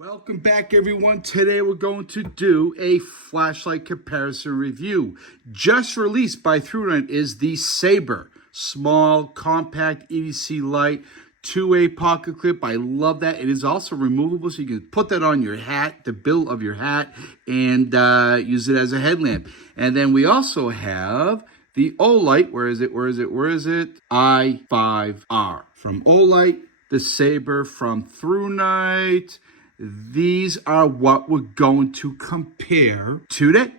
Welcome back, everyone. Today we're going to do a flashlight comparison review. Just released by ThruNite is the Saber. Small, compact EDC light, two-way pocket clip. I love that. It is also removable, so you can put that on your hat, the bill of your hat, and use it as a headlamp. And then we also have the Olight, where is it? i5R. From Olight, the Saber from ThruNite. These are what we're going to compare today.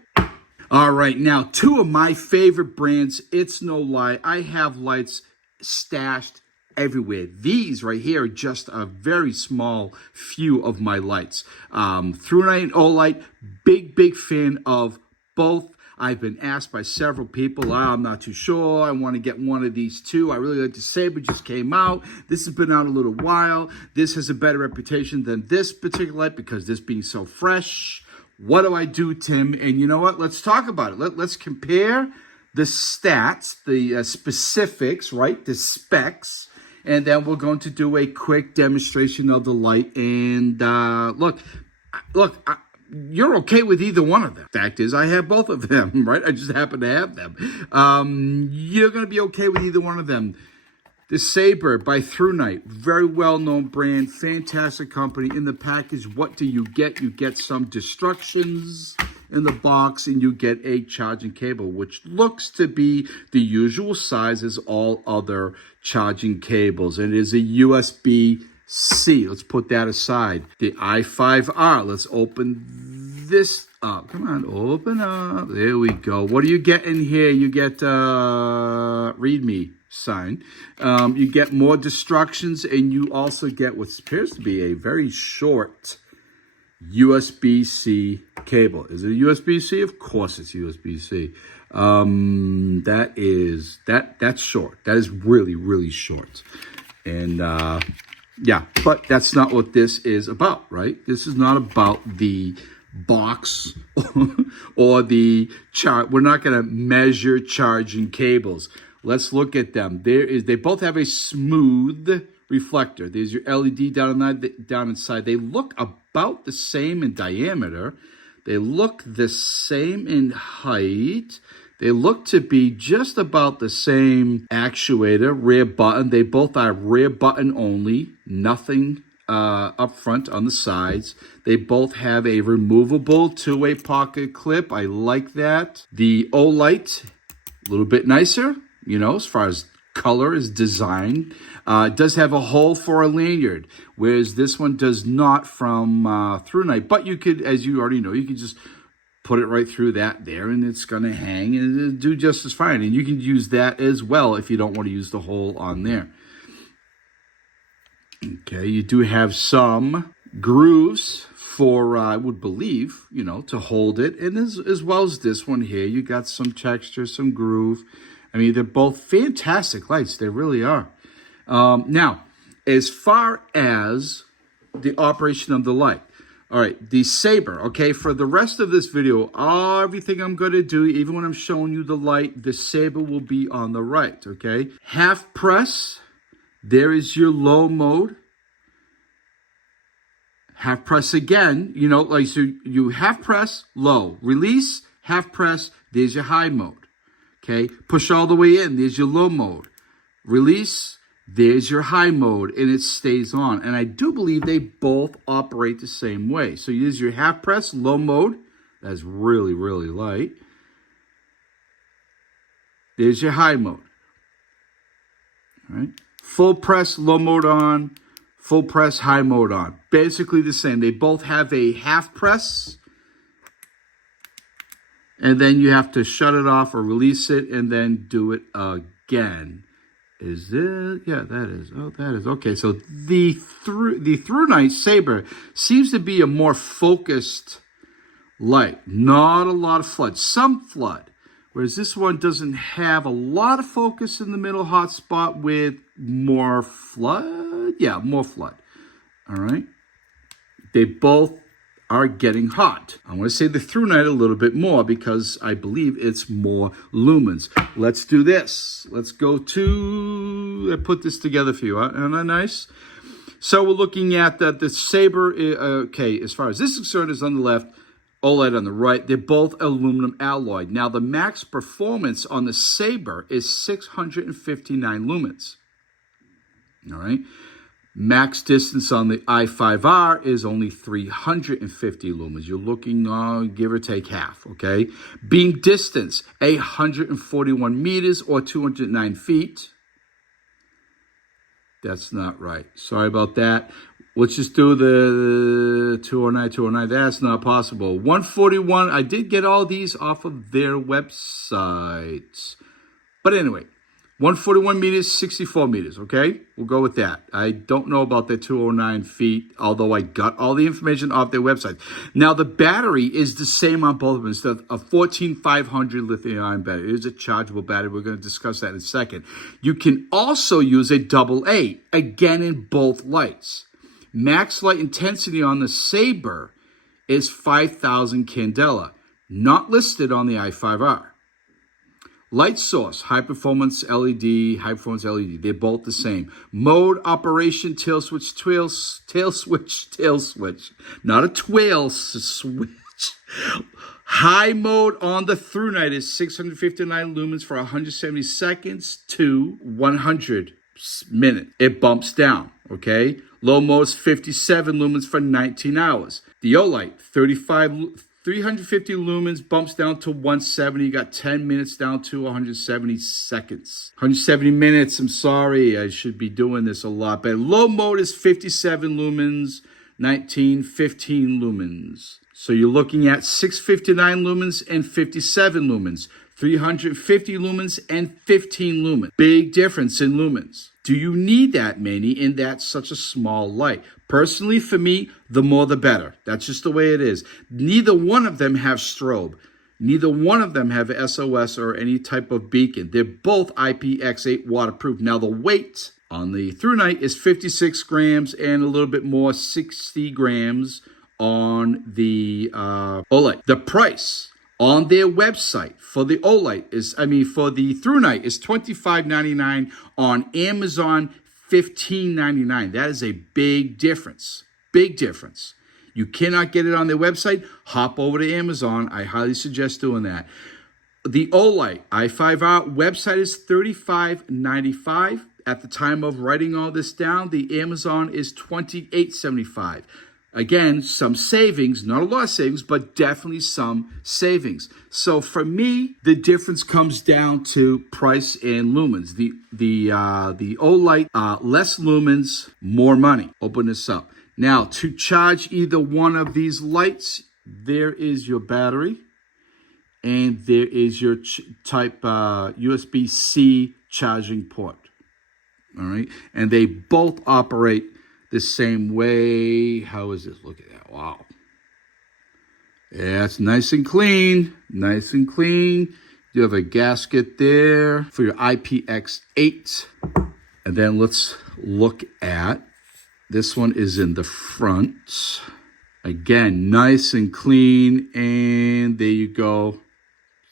All right, now, two of my favorite brands, it's no lie. I have lights stashed everywhere. These right here are just a very small few of my lights. ThruNite and Olight, big fan of both. I've been asked by several people, I'm not too sure, I want to get one of these too. I really like the Saber, just came out. This has been out a little while. This has a better reputation than this particular light because this being so fresh. What do I do, Tim? And you know what? Let's talk about it. Let's compare the stats, the specifics, right? The specs. And then we're going to do a quick demonstration of the light. And look, you're okay with either one of them. Fact is, I have both of them, right? I just happen to have them. You're going to be okay with either one of them. The Saber by ThruNite, very well-known brand, fantastic company. In the package, what do you get? You get some destructions in the box, and you get a charging cable, which looks to be the usual size as all other charging cables. And it is a USB-C. Let's put that aside. The i5R. Let's open this up. Come on, open up. There we go. What do you get in here? You get README sign. You get more destructions, and you also get what appears to be a very short USB-C cable. Is it a USB-C? Of course it's USB-C. That's short. That is really short. And yeah, but that's not what this is about, right? This is not about the box or the chart. We're not going to measure charging cables. Let's look at them. They both have a smooth reflector. There's your LED down inside. They look about the same in diameter. They look the same in height. They look to be just about the same actuator, rear button. They both are rear button only, nothing up front on the sides. They both have a removable two-way pocket clip. I like that. The Olight, a little bit nicer, you know, as far as color is designed. It does have a hole for a lanyard, whereas this one does not from ThruNite. But you could, as you already know, you could just put it right through that there, and it's going to hang and do just as fine. And you can use that as well if you don't want to use the hole on there. Okay, you do have some grooves for, I would believe, you know, to hold it. And as well as this one here, you got some texture, some groove. I mean, they're both fantastic lights. They really are. Now, as far as the operation of the light, all right, the Saber, okay, for the rest of this video, everything I'm going to do, even when I'm showing you the light, the Saber will be on the right, okay? Half press, there is your low mode. Half press again, you know, like, so you half press, low. Release, half press, there's your high mode, okay? Push all the way in, there's your low mode. Release, there's your high mode, and it stays on. And I do believe they both operate the same way. So you use your half press, low mode. That's really light. There's your high mode. All right. Full press, low mode on. Full press, high mode on. Basically the same. They both have a half press. And then you have to shut it off or release it and then do it again. Is it? Yeah, that is. Oh, that is. Okay, so the ThruNite Saber seems to be a more focused light. Not a lot of flood. Some flood. Whereas this one doesn't have a lot of focus in the middle hot spot with more flood. Yeah, more flood. All right. They both are getting hot. I want to say the ThruNite a little bit more because I believe it's more lumens. Let's do this. Let's go to, I put this together for you. Isn't that nice? So we're looking at the Saber. Okay, as far as this is concerned, is on the left, OLED on the right. They're both aluminum alloy. Now, the max performance on the Saber is 659 lumens. All right. Max distance on the i5R is only 350 lumens. You're looking, give or take half, okay? Beam distance, 141 meters or 209 feet. That's not right. Sorry about that. Let's just do the 209, 209. That's not possible. 141, I did get all these off of their websites. But anyway, 141 meters, 64 meters, okay? We'll go with that. I don't know about the 209 feet, although I got all the information off their website. Now, the battery is the same on both of them. It's a 14500 lithium-ion battery. It is a chargeable battery. We're going to discuss that in a second. You can also use a AA, again in both lights. Max light intensity on the Saber is 5,000 candela, not listed on the i5R. Light source, high performance LED, high performance LED. They're both the same. Mode operation, tail switch. Not a twirl switch. High mode on the ThruNite is 659 lumens for 170 seconds to 100 minutes. It bumps down, okay? Low mode is 57 lumens for 19 hours. The Olight, 350 lumens, bumps down to 170. You got 10 minutes down to 170 seconds. 170 minutes, I'm sorry. I should be doing this a lot better. Low mode is 57 lumens, 15 lumens. So you're looking at 659 lumens and 57 lumens. 350 lumens and 15 lumens. Big difference in lumens. Do you need that many in that such a small light? Personally, for me, the more the better. That's just the way it is. Neither one of them have strobe. Neither one of them have SOS or any type of beacon. They're both IPX8 waterproof. Now, the weight on the ThruNite is 56 grams and a little bit more, 60 grams on the Olight. The price on their website for the for the ThruNite is $25.99. On Amazon, $15.99. That is a big difference. Big difference. You cannot get it on their website. Hop over to Amazon. I highly suggest doing that. The Olight i5R website is $35.95. At the time of writing all this down, the Amazon is $28.75. Again, some savings, not a lot of savings, but definitely some savings. So for me, the difference comes down to price and lumens. The Olight, less lumens, more money. Open this up. Now, to charge either one of these lights, there is your battery, and there is your type USB-C charging port. All right, and they both operate the same way. How is this? Look at that. Wow. Yeah, it's nice and clean. Nice and clean. You have a gasket there for your IPX8. And then let's look at, this one is in the front. Again, nice and clean. And there you go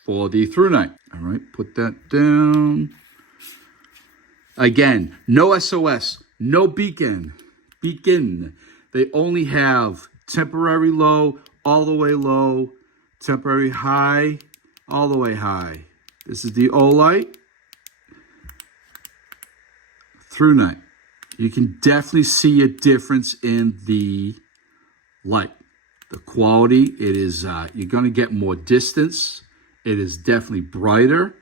for the ThruNite. All right, put that down. Again, no SOS, no beacon. They only have temporary low, all the way low, temporary high, all the way high. This is the Olight ThruNite. You can definitely see a difference in the light. The quality, it is, you're going to get more distance. It is definitely brighter.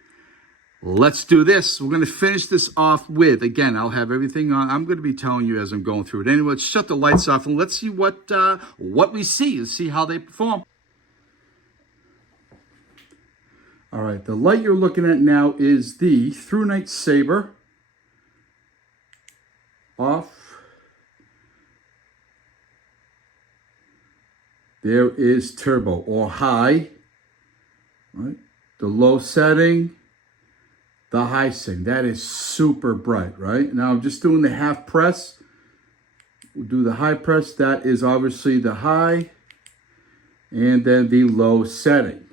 Let's do this. We're going to finish this off with, again, I'll have everything on. I'm going to be telling you as I'm going through it. Anyway, let's shut the lights off and let's see what we see. Let's see how they perform. All right, the light you're looking at now is the ThruNite Saber. Off. There is turbo or high. All right. The low setting. The high setting, that is super bright, right? Now I'm just doing the half press. We'll do the high press. That is obviously the high. And then the low setting.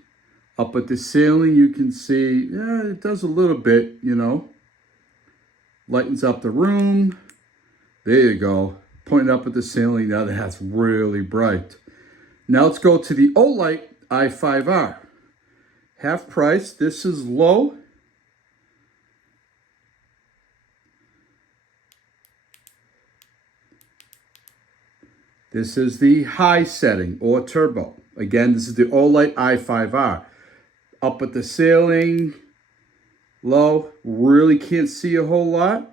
Up at the ceiling, you can see, yeah, it does a little bit, you know. Lightens up the room. There you go. pointing up at the ceiling. Now that's really bright. Now let's go to the Olight i5R. Half price. This is low. This is the high setting or turbo. Again, this is the Olight i5R. Up at the ceiling, low, really can't see a whole lot.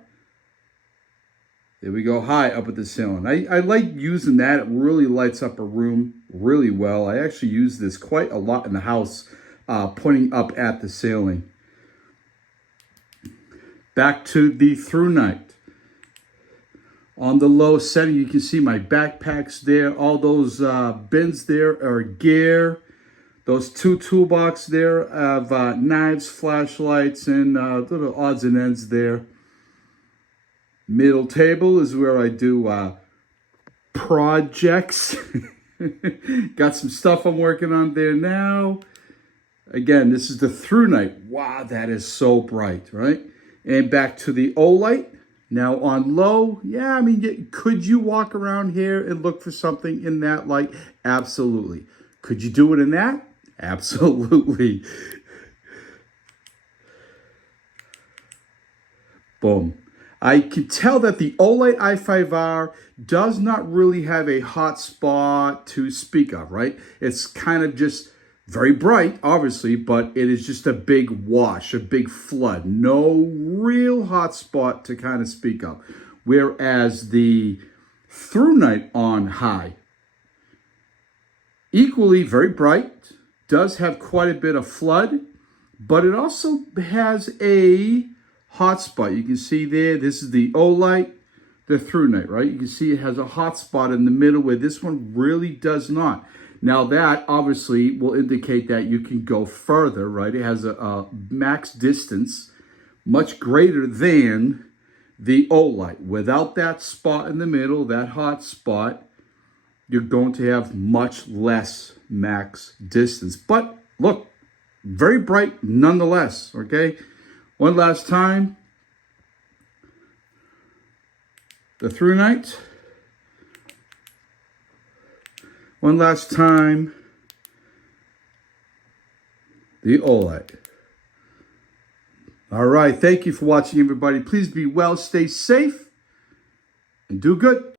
There we go, high up at the ceiling. I like using that. It really lights up a room really well. I actually use this quite a lot in the house, pointing up at the ceiling. Back to the ThruNite. On the low setting, you can see my backpacks there. All those bins there are gear. Those two toolbox there have knives, flashlights, and little odds and ends there. Middle table is where I do projects. Got some stuff I'm working on there now. Again, this is the ThruNite. Wow, that is so bright, right? And back to the Olight. Now on low, yeah, I mean, could you walk around here and look for something in that light? Absolutely. Could you do it in that? Absolutely. Boom. I can tell that the Olight i5R does not really have a hot spot to speak of, right? It's kind of just very bright, obviously, but it is just a big wash, a big flood. No real hot spot to kind of speak of. Whereas the ThruNite on high, equally very bright, does have quite a bit of flood, but it also has a hot spot. You can see there, this is the Olight, the ThruNite, right? You can see it has a hot spot in the middle where this one really does not. Now that obviously will indicate that you can go further, right? It has a max distance much greater than the Olight. Without that spot in the middle, that hot spot, you're going to have much less max distance. But look, very bright nonetheless, okay? One last time, the ThruNite. One last time, the Olight. All right, thank you for watching, everybody. Please be well, stay safe, and do good.